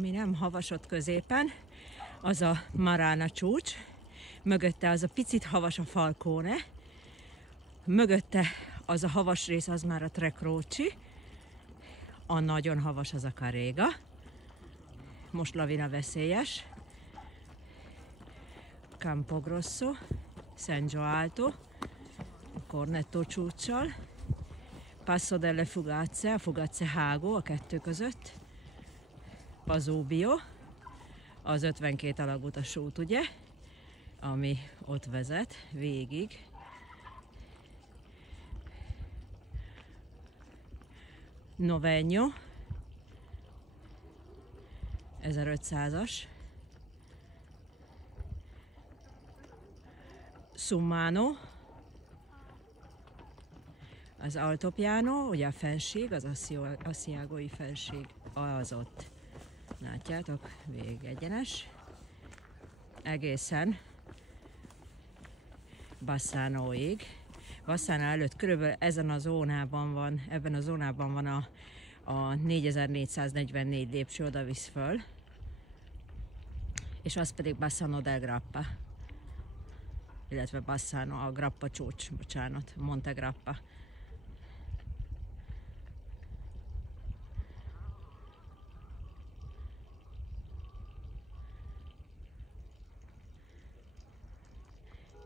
ami nem havasott középen, az a Marana csúcs, mögötte az a picit havas a Falcone, mögötte az a havas rész, az már a Tre Croci, a nagyon havas az a Carrega, most lavina veszélyes, Campogrosso, San Gioalto, a Cornetto csúccsal, Passo delle Fugazze, a Fugazze Hágó a kettő között, Pasubio, az 52 alagutas út, ugye, ami ott vezet végig. Novegno, 1500-as, Sumano, az Altopiano, ugye a fenség, az Asiagoi fenség, az ott. Látjátok, végig egyenes. Egészen Bassanoig. Bassano előtt körülbelül ebben a zónában van a 4444 lépcső, oda visz föl. És az pedig Bassano del Grappa. Illetve Bassano, a Grappa csúcs, bocsánat, Monte Grappa.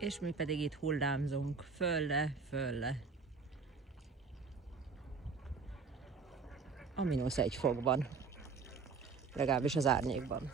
És mi pedig itt hullámzunk fölle. A -1 fokban. Legalábbis az árnyékban.